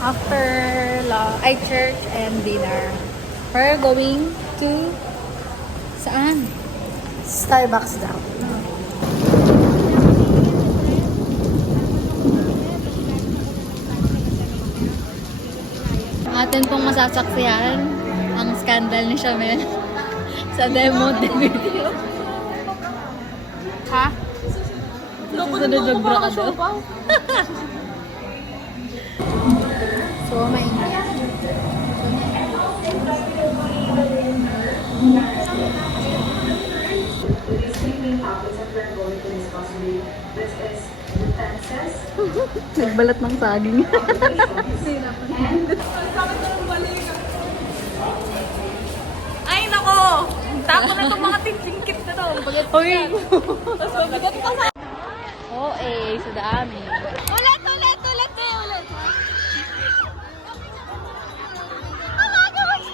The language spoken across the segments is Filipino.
After church and dinner, we're going to saan? Starbucks daw. Atin pong masasaksihan ang scandal ni Shamel sa demo video. Ha? Susunod-sugbra ka daw. So, mainit. Nagbalat ng saging. Ay, nako! Tapos na itong mga tingsingkit na to. Uy! Tapos mabigat pa sa... Oo, sa dami. Ulit! Oh my gosh!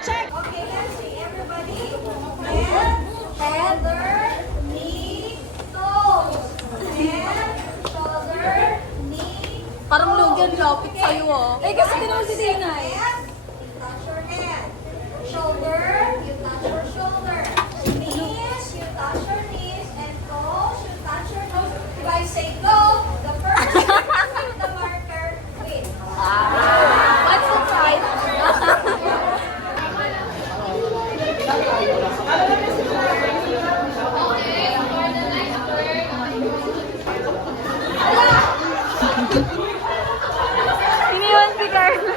Check! Okay, let's see. Everybody. Head, knee, toes. Head, shoulder, knee. Parang lugyan lapit sa'yo Eh, kasi din naman si Dinay. You touch your head. Shoulder, you touch your shoulder. Knees, you touch your knees. And toes, you touch your toes. If I say go, the first person with the marker wins. What's the prize? Iniwan si Carla.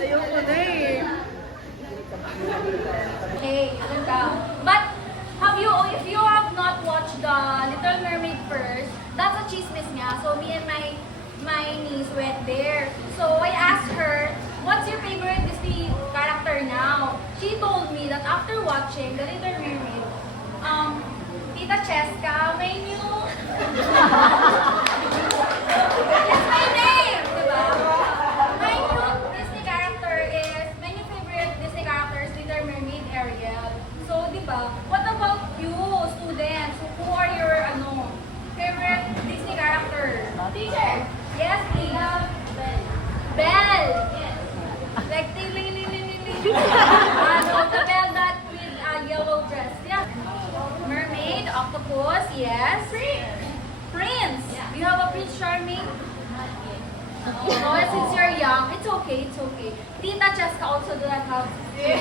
Ayoko na Okay, but if you have not watched the Little Mermaid first, that's a chismis nga. So me and my niece went there. So I asked her, what's your favorite Disney character now? She told me that after watching the Little Mermaid, Tita Cheska, my new... It's my name, diba? My new favorite Disney character is Little Mermaid Ariel. So, diba, what about you, students? Who are your, favorite Disney characters? Teacher! Yes, please. Belle! Yes. Like, the Belle that with a yellow dress. Yeah. Mermaid, octopus, yes. Prince. Yeah. You have a Prince Charming? No, since you're young, it's okay. Tita Cheska also do not have. Because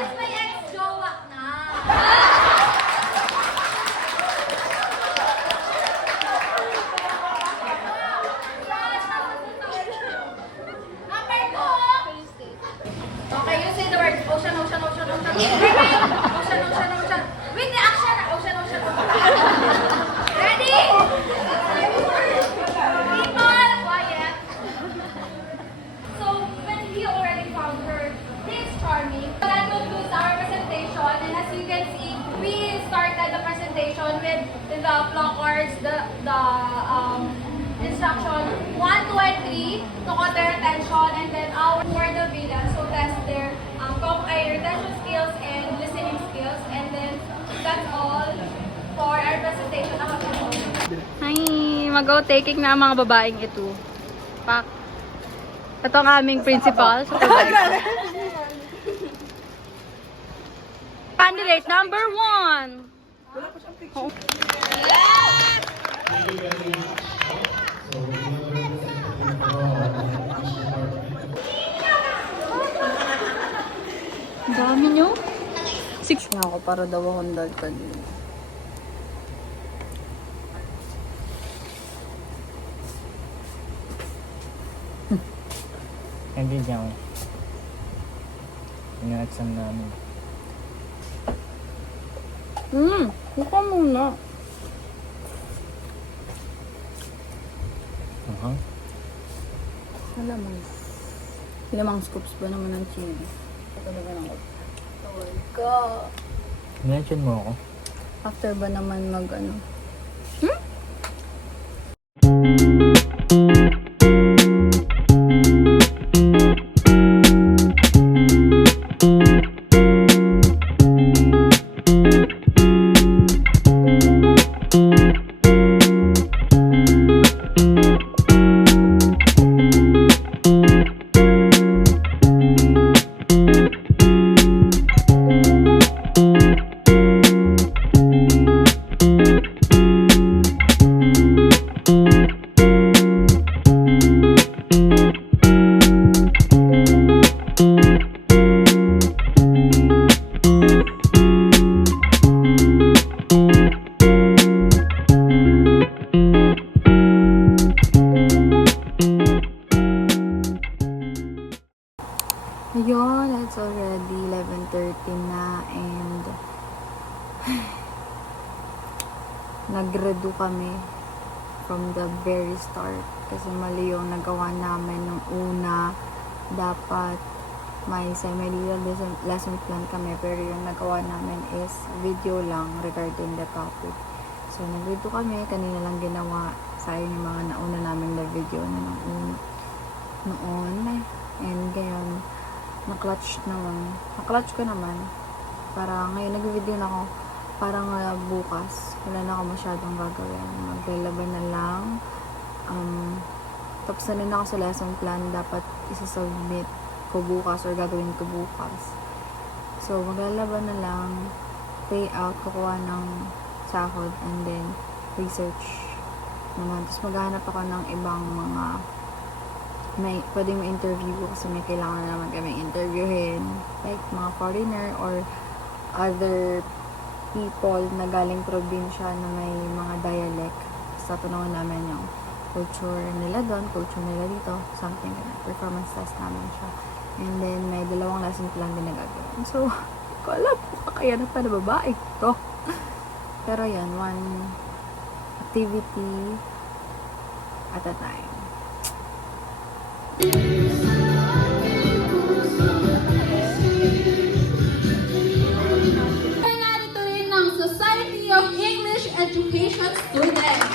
it's my ex-jowa na. Number 2. Okay, you say the word ocean. Ocean. With the action, ocean. Ready? People, quiet. So, when we already found her, this charming. That concludes our presentation, and as you can see, we started the presentation with the placards, the instruction 1, 2, and 3 to cut their attention, and then for the villains to test their retention skills and listening skills, and then that's all for our presentation. Ay, mag-o-taking na ang mga babaeng ito. Pak. Ito ang aming principal. Candidate number 1. Ang dami nyo. 6 na ako para daw akong daltan. Hindi niya ako. Ina-exam namin. Buka muna. Malamang. Limang scoops ba naman ng chili? Talaga lang ako. Tawal ka. Mention mo ako. After ba naman mag ano? Ayun, it's already 11:30 na and nag-redo kami from the very start kasi mali yung nagawa namin nung una. Dapat may lesson plan kami pero yung nagawa namin is video lang regarding the topic. So nag-redo kami, kanina lang ginawa, sayang yung mga nauna namin na video na noon and ngayon na-clutch ko naman para ngayon nag-video na ako parang bukas wala na ako masyadong gagawin, maglalaban na lang tapos na rin ako sa lesson plan, dapat isa-submit ko bukas or gagawin ko bukas, so maglalaban na lang, pay out, kukuha ng sahod and then research naman, tapos maghahanap ako ng ibang mga pwedeng ma-interview kasi may kailangan na naman kami interviewin like mga foreigner or other people na galing probinsya na may mga dialect. Sa tanungan namin yung culture nila doon, culture nila dito, something like that. Performance test namin siya. And then may 2 lesson plan din na gagawin. So, hindi ko alam kung kakayanan pa na babae to. Pero yan, one activity at a time. Narito rin ng Society of English Education Students.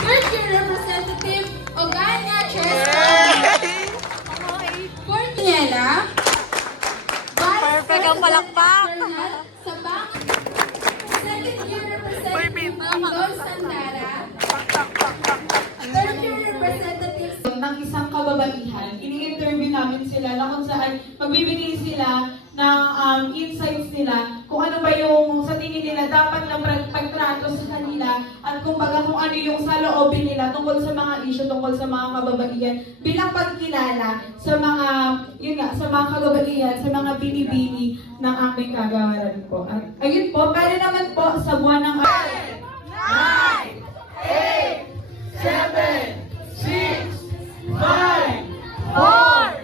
Third year representative, Ogana Chester. Fourth Niela. Perfect ang palakpak. Sa bank. Second year representative, Angol Sandara. Third year representative, ng isang kababaihan. Ini-interview namin sila na kung saan magbibigay sila ng insights nila kung ano ba yung sa tingin nila dapat na pagtrato sa kanila at kung ano yung saloobin nila tungkol sa mga issue, tungkol sa mga kababaihan bilang pagkilala sa mga sa mga kababaihan, sa mga binibini ng aming kagawaran po. At ayun po, pwede naman po sa buwan ng 9, 8, 7, 6, 5, 4,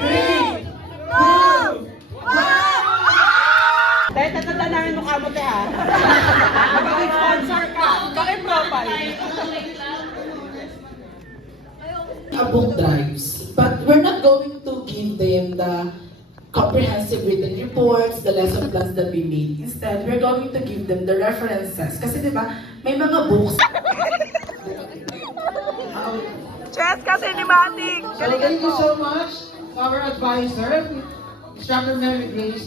3, 2, 1. Dahil tatanda namin mukha mo, te, ha? Mag-sponsor ka. Paki-profile. Book drives, but we're not going to give them the comprehensive written reports, the lesson plans that we made. Instead, we're going to give them the references. Kasi diba, may mga books. Cheska Cinematic! So thank you so much to our advisor, Instructor Mary Grace.